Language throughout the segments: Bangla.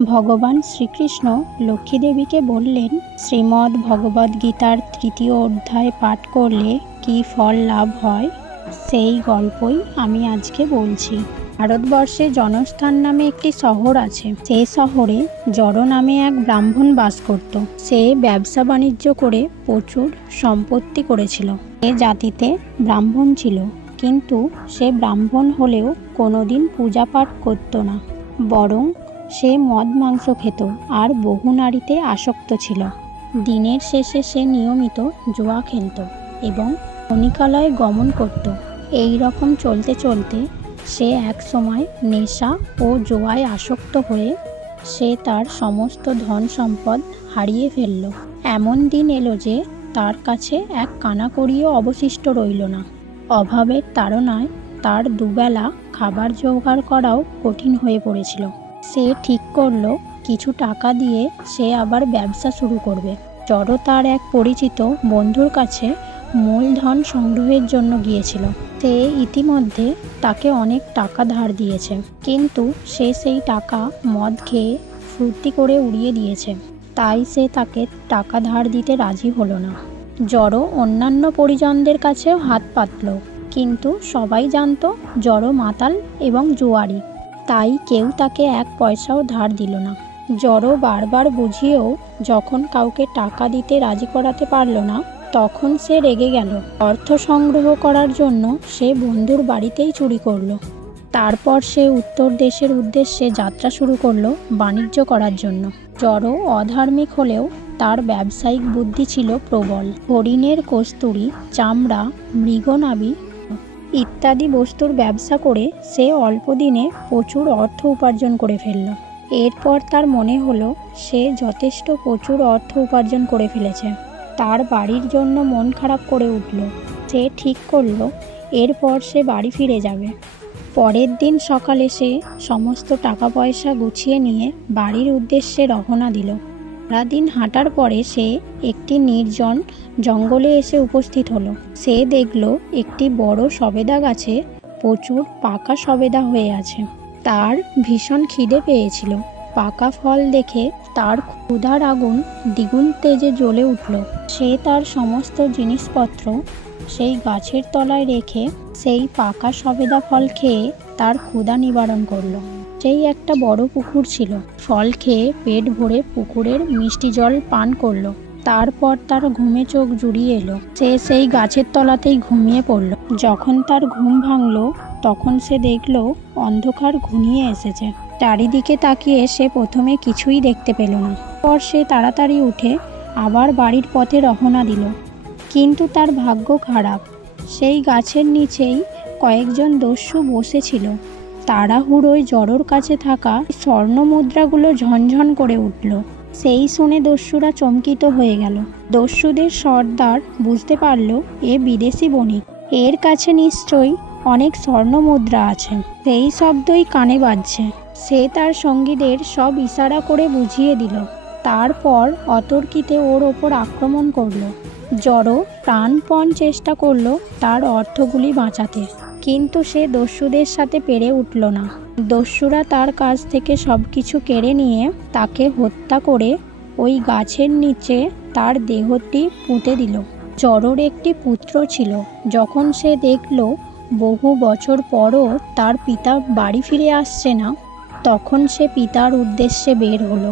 ভগবান শ্রীকৃষ্ণ লক্ষ্মী দেবীকে বললেন, শ্রীমদ্ ভগবদ্ গীতার ৩য় অধ্যায় পাঠ করলে কী ফল লাভ হয় সেই গল্পই আমি আজকে বলছি। ভারতবর্ষে জনস্থান নামে একটি শহর আছে। সেই শহরে জড় নামে এক ব্রাহ্মণ বাস করত। সে ব্যবসা বাণিজ্য করে প্রচুর সম্পত্তি করেছিল। সে জাতিতে ব্রাহ্মণ ছিল, কিন্তু সে ব্রাহ্মণ হলেও কোনোদিন পূজা পাঠ করত না, বরং সে মদ মাংস খেত আর বহু নারীতে আসক্ত ছিল। দিনের শেষে সে নিয়মিত জুয়া খেলত এবং ক্ষণিকালয়ে গমন করত। এই রকম চলতে চলতে সে এক সময় নেশা ও জুয়ায় আসক্ত হয়ে সে তার সমস্ত ধন সম্পদ হারিয়ে ফেলল। এমন দিন এলো যে তার কাছে এক কানাকড়িও অবশিষ্ট রইল না। অভাবের তাড়নায় তার দুবেলা খাবার জোগাড় করাও কঠিন হয়ে পড়েছিল। সে ঠিক করলো কিছু টাকা দিয়ে সে আবার ব্যবসা শুরু করবে। জড় তার এক পরিচিত বন্ধুর কাছে মূলধন সংগ্রহের জন্য গিয়েছিল। সে ইতিমধ্যে তাকে অনেক টাকা ধার দিয়েছে, কিন্তু সে সেই টাকা মদ খেয়ে ফুর্তি করে উড়িয়ে দিয়েছে। তাই সে তাকে টাকা ধার দিতে রাজি হলো না। জড় অন্যান্য পরিজনদের কাছেও হাত পাতল, কিন্তু সবাই জানতো জড় মাতাল এবং জুয়ারি। তাই কেউ তাকে এক পয়সাও ধার দিল না। জড় বারবার বুঝিয়েও যখন কাউকে টাকা দিতে রাজি করাতে পারল না, তখন সে রেগে গেল। অর্থ সংগ্রহ করার জন্য সে বন্ধুর বাড়িতেই চুরি করল। তারপর সে উত্তর দেশের উদ্দেশ্যে যাত্রা শুরু করলো বাণিজ্য করার জন্য। জড় অধার্মিক হলেও তার ব্যবসায়িক বুদ্ধি ছিল প্রবল। হরিণের কস্তুরি, চামড়া, মৃগনাভি ইত্যাদি বস্তুর ব্যবসা করে সে অল্প দিনে প্রচুর অর্থ উপার্জন করে ফেলল। এরপর তার মনে হলো সে যথেষ্ট প্রচুর অর্থ উপার্জন করে ফেলেছে। তার বাড়ির জন্য মন খারাপ করে উঠল। সে ঠিক করলো এরপর সে বাড়ি ফিরে যাবে। পরের দিন সকালে সে সমস্ত টাকা পয়সা গুছিয়ে নিয়ে বাড়ির উদ্দেশ্যে রওনা দিল। সারাদিন হাঁটার পরে সে একটি নির্জন জঙ্গলে এসে উপস্থিত হলো। সে দেখল একটি বড় সবেদা গাছে প্রচুর পাকা সবেদা হয়ে আছে। তার ভীষণ খিদে পেয়েছিল। পাকা ফল দেখে তার ক্ষুধার আগুন দ্বিগুণ তেজে জ্বলে উঠল। সে তার সমস্ত জিনিসপত্র সেই গাছের তলায় রেখে সেই পাকা সবেদা ফল খেয়ে তার ক্ষুধা নিবারণ করলো। সেই একটা বড় পুকুর ছিল। ফল খেয়ে পেট ভরে পুকুরের মিষ্টি জল পান করলো। তারপর তার ঘুমে চোখ জুড়িয়ে এলো। সে সেই গাছের তলাতেই ঘুমিয়ে পড়ল। যখন তার ঘুম ভাঙল, তখন সে দেখল অন্ধকার ঘনিয়ে এসেছে। চারিদিকে তাকিয়ে সে প্রথমে কিছুই দেখতে পেল না। পর সে তাড়াতাড়ি উঠে আবার বাড়ির পথে রওনা দিল। কিন্তু তার ভাগ্য খারাপ। সেই গাছের নিচেই কয়েকজন দস্যু বসেছিল। তাড়াহুড়োয় জড়োর কাছে থাকা স্বর্ণ মুদ্রাগুলো ঝনঝন করে উঠল। সেই শুনে দস্যুরা চমকিত হয়ে গেল। দস্যুদের সর্দার বুঝতে পারল এ বিদেশি বণিক, এর কাছে নিশ্চয়ই অনেক স্বর্ণ মুদ্রা আছে। সেই শব্দই কানে বাজছে। সে তার সঙ্গীদের সব ইশারা করে বুঝিয়ে দিল। তারপর অতর্কিতে ওর ওপর আক্রমণ করলো। জড় প্রাণপণ চেষ্টা করলো তার অর্থগুলি বাঁচাতে, কিন্তু সে দস্যুদের সাথে পেরে উঠল না। দস্যুরা তার কাছ থেকে সব কিছু কেড়ে নিয়ে তাকে হত্যা করে ওই গাছের নিচে তার দেহটি পুঁতে দিল। জড়োর একটি পুত্র ছিল। যখন সে দেখল বহু বছর পরও তার পিতা বাড়ি ফিরে আসছে না, তখন সে পিতার উদ্দেশ্যে বের হলো।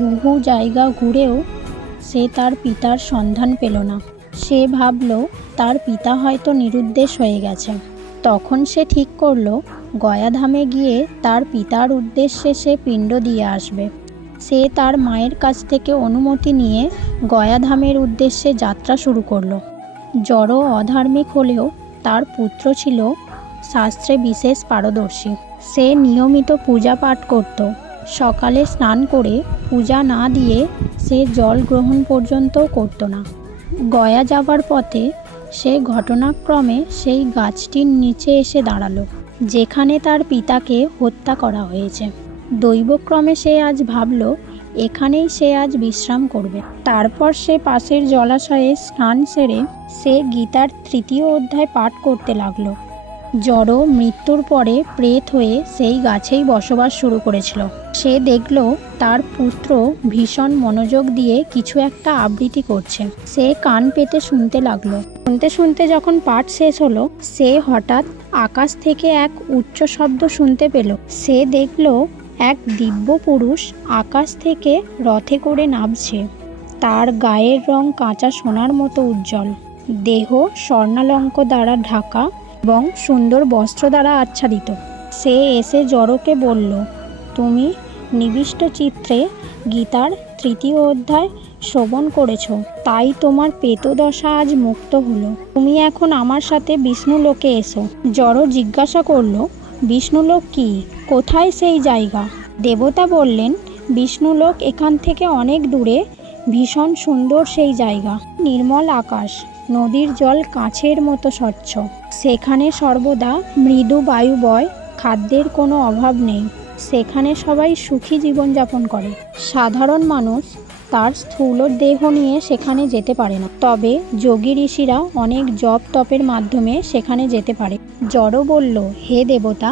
বহু জায়গা ঘুরেও সে তার পিতার সন্ধান পেল না। সে ভাবল তার পিতা হয়তো নিরুদ্দেশ হয়ে গেছে। তখন সে ঠিক করলো গয়াধামে গিয়ে তার পিতার উদ্দেশ্যে সে পিণ্ড দিয়ে আসবে। সে তার মায়ের কাছ থেকে অনুমতি নিয়ে গয়াধামের উদ্দেশ্যে যাত্রা শুরু করলো। জড় অধার্মিক হলেও তার পুত্র ছিল শাস্ত্রে বিশেষ পারদর্শী। সে নিয়মিত পূজা পাঠ করত। সকালে স্নান করে পূজা না দিয়ে সে জল গ্রহণ পর্যন্তও করত না। গয়া যাবার পথে সে ঘটনাক্রমে সেই গাছটির নিচে এসে দাঁড়ালো, যেখানে তার পিতাকে হত্যা করা হয়েছে। দৈবক্রমে সে আজ ভাবল এখানেই সে আজ বিশ্রাম করবে। তারপর সে পাশের জলাশয়ে স্নান সেরে সে গীতার ৩য় অধ্যায় পাঠ করতে লাগলো। জড়ো মৃত্যুর পরে প্রেত হয়ে সেই গাছেই বসবাস শুরু করেছিল। সে দেখল তার পুত্র ভীষণ মনোযোগ দিয়ে কিছু একটা আবৃত্তি করছে। সে কান পেতে শুনতে লাগলো। শুনতে শুনতে যখন পাঠ শেষ হলো, সে হঠাৎ আকাশ থেকে এক উচ্চ শব্দ শুনতে পেল। সে দেখল এক দিব্য পুরুষ আকাশ থেকে রথে করে নামছে। তার গায়ের রং কাঁচা সোনার মতো উজ্জ্বল, দেহ স্বর্ণালঙ্ক দ্বারা ঢাকা এবং সুন্দর বস্ত্র দ্বারা আচ্ছাদিত। সে এসে জড়োকে বলল, তুমি নিবিষ্ট চিত্রে গীতার 3য় অধ্যায় শ্রবণ করেছ, তাই তোমার প্রেতদশা আজ মুক্ত হলো। তুমি এখন আমার সাথে বিষ্ণুলোকে এসো। জড়ো জিজ্ঞাসা করল, বিষ্ণুলোক কি? কোথায় সেই জায়গা? দেবতা বললেন, বিষ্ণুলোক এখান থেকে অনেক দূরে, ভীষণ সুন্দর সেই জায়গা। নির্মল আকাশ, নদীর জল কাঁচের মতো স্বচ্ছ, সেখানে সর্বদা মৃদু বায়ু বয়, খাদ্যের কোনো অভাব নেই। সেখানে সবাই সুখী জীবনযাপন করে। সাধারণ মানুষ তার স্থূল দেহ নিয়ে সেখানে যেতে পারে না, তবে যোগী ঋষিরা অনেক জপ তপের মাধ্যমে সেখানে যেতে পারে। জড়ো বলল, হে দেবতা,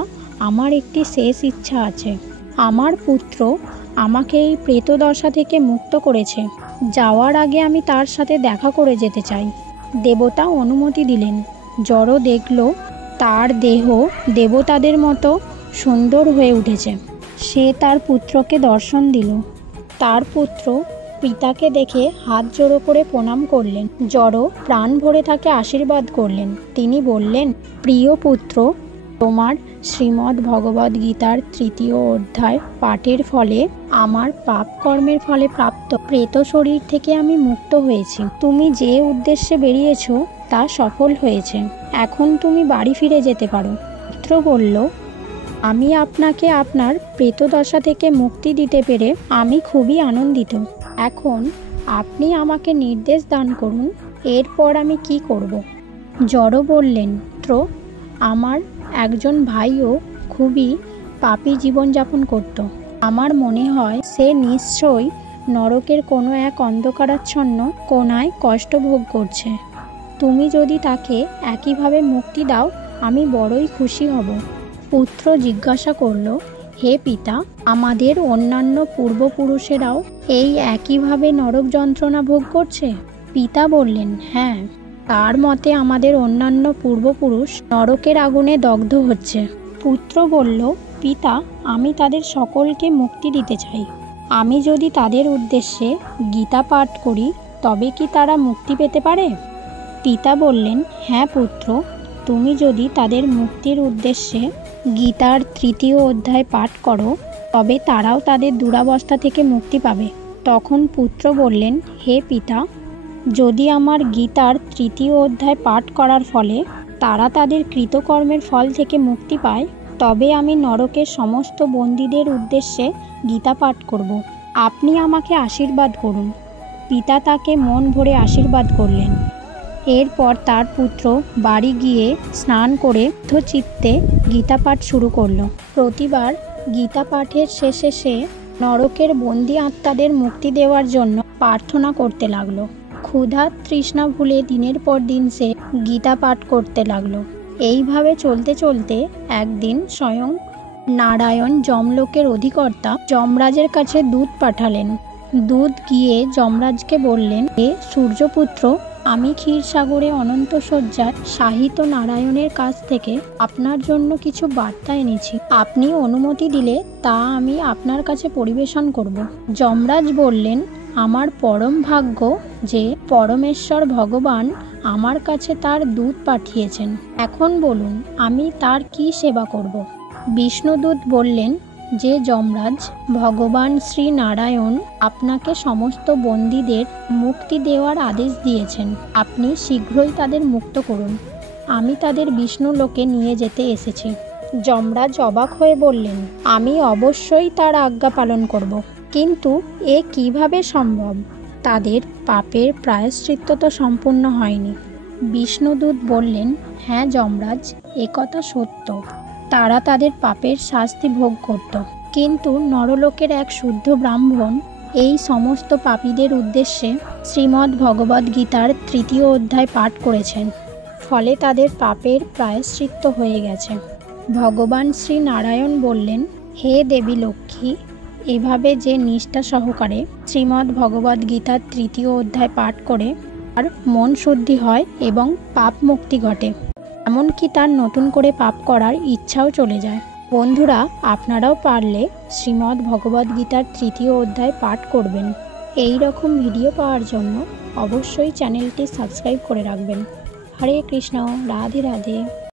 আমার একটি শেষ ইচ্ছা আছে। আমার পুত্র আমাকে এই প্রেতদশা থেকে মুক্ত করেছে। যাওয়ার আগে আমি তার সাথে দেখা করে যেতে চাই। দেবতা অনুমতি দিলেন। জড়ো দেখল তার দেহ দেবতাদের মতো সুন্দর হয়ে উঠেছে। সে তার পুত্রকে দর্শন দিল। তার পুত্র পিতাকে দেখে হাত জোড়ো করে প্রণাম করলেন। জড়ো প্রাণ ভরে তাকে আশীর্বাদ করলেন। তিনি বললেন, প্রিয় পুত্র, তোমার শ্রীমদ্ ভগবদ্ গীতার 3য় অধ্যায় পাঠের ফলে আমার পাপ কর্মের ফলে প্রাপ্ত প্রেত শরীর থেকে আমি মুক্ত হয়েছি। তুমি যে উদ্দেশ্যে বেরিয়েছ তা সফল হয়েছে। এখন তুমি বাড়ি ফিরে যেতে পারো। পুত্র বলল, আমি আপনাকে আপনার প্রেতদশা থেকে মুক্তি দিতে পেরে আমি খুবই আনন্দিত। এখন আপনি আমাকে নির্দেশ দান করুন, এরপর আমি কি করব? জড়ো বললেন, পুত্র, আমার একজন ভাইও খুবই পাপী জীবনযাপন করত। আমার মনে হয় সে নিশ্চয়ই নরকের কোনো এক অন্ধকারাচ্ছন্ন কোণায় কষ্ট ভোগ করছে। তুমি যদি তাকে একইভাবে মুক্তি দাও, আমি বড়ই খুশি হব। পুত্র জিজ্ঞাসা করল, হে পিতা, আমাদের অন্যান্য পূর্বপুরুষেরাও এই একইভাবে নরক যন্ত্রণা ভোগ করছে? পিতা বললেন, হ্যাঁ, তার মতে আমাদের অন্যান্য পূর্বপুরুষ নরকের আগুনে দগ্ধ হচ্ছে। পুত্র বলল, পিতা, আমি তাদের সকলকে মুক্তি দিতে চাই। আমি যদি তাদের উদ্দেশ্যে গীতা পাঠ করি, তবে কি তারা মুক্তি পেতে পারে? পিতা বললেন, হ্যাঁ পুত্র, তুমি যদি তাদের মুক্তির উদ্দেশ্যে গীতার 3য় অধ্যায় পাঠ করো, তবে তারাও তাদের দুরাবস্থা থেকে মুক্তি পাবে। তখন পুত্র বললেন, হে পিতা, যদি আমার গীতার 3য় অধ্যায় পাঠ করার ফলে তারা তাদের কৃতকর্মের ফল থেকে মুক্তি পায়, তবে আমি নরকের সমস্ত বন্দীদের উদ্দেশ্যে গীতা পাঠ করব। আপনি আমাকে আশীর্বাদ করুন। পিতা তাকে মন ভরে আশীর্বাদ করলেন। এরপর তার পুত্র বাড়ি গিয়ে স্নান করে চিত্তে গীতা পাঠ শুরু করল। প্রতিবার গীতা পাঠের শেষে সে নরকের বন্দী আত্মাদের মুক্তি দেওয়ার জন্য প্রার্থনা করতে লাগলো। ক্ষুধা তৃষ্ণা ভুলে দিনের পর দিন সে গীতা পাঠ করতে লাগলো। এইভাবে চলতে চলতে একদিন স্বয়ং নারায়ণ যমলোকের অধিকর্তা যমরাজের কাছে দূত পাঠালেন। দূত গিয়ে যমরাজকে বললেন, হে সূর্যপুত্র, আমি ক্ষীরসাগরে অনন্ত শয্যায় শায়িত নারায়ণের কাছ থেকে আপনার জন্য কিছু বার্তা এনেছি। আপনি অনুমতি দিলে তা আমি আপনার কাছে পরিবেশন করব। যমরাজ বললেন, আমার পরম ভাগ্য যে পরমেশ্বর ভগবান আমার কাছে তার দূত পাঠিয়েছেন। এখন বলুন, আমি তার কি সেবা করব? বিষ্ণুদূত বললেন, যে যমরাজ, ভগবান শ্রী নারায়ণ আপনাকে সমস্ত বন্দীদের মুক্তি দেওয়ার আদেশ দিয়েছেন। আপনি শীঘ্রই তাদের মুক্ত করুন। আমি তাদের বিষ্ণুলোকে নিয়ে যেতে এসেছি। যমরাজ অবাক হয়ে বললেন, আমি অবশ্যই তার আজ্ঞা পালন করব। কিন্তু এ কিভাবে সম্ভব? তাদের পাপের প্রায়শ্চিত্ত তো সম্পূর্ণ হয়নি। বিষ্ণুদূত বললেন, হ্যাঁ যমরাজ, একথা সত্য। তারা তাদের পাপের শাস্তি ভোগ করত, কিন্তু নরলোকের এক শুদ্ধ ব্রাহ্মণ এই সমস্ত পাপীদের উদ্দেশ্যে শ্রীমদ্ ভগবদ্ গীতার 3য় অধ্যায় পাঠ করেছেন। ফলে তাদের পাপের প্রায়শ্চিত্ত হয়ে গেছে। ভগবান শ্রী নারায়ণ বললেন, হে দেবী লক্ষ্মী, এভাবে যে নিষ্ঠা সহকারে শ্রীমদ্ ভগবদ্ গীতার 3য় অধ্যায় পাঠ করে আর মন শুদ্ধি হয় এবং পাপ মুক্তি ঘটে, এমনকি তার নতুন করে পাপ করার ইচ্ছাও চলে যায়। বন্ধুরা, আপনারাও পারলে শ্রীমদ্ ভগবদ্ গীতার 3য় অধ্যায় পাঠ করবেন। এই রকম ভিডিও পাওয়ার জন্য অবশ্যই চ্যানেলটি সাবস্ক্রাইব করে রাখবেন। হরে কৃষ্ণ, রাধে রাধে।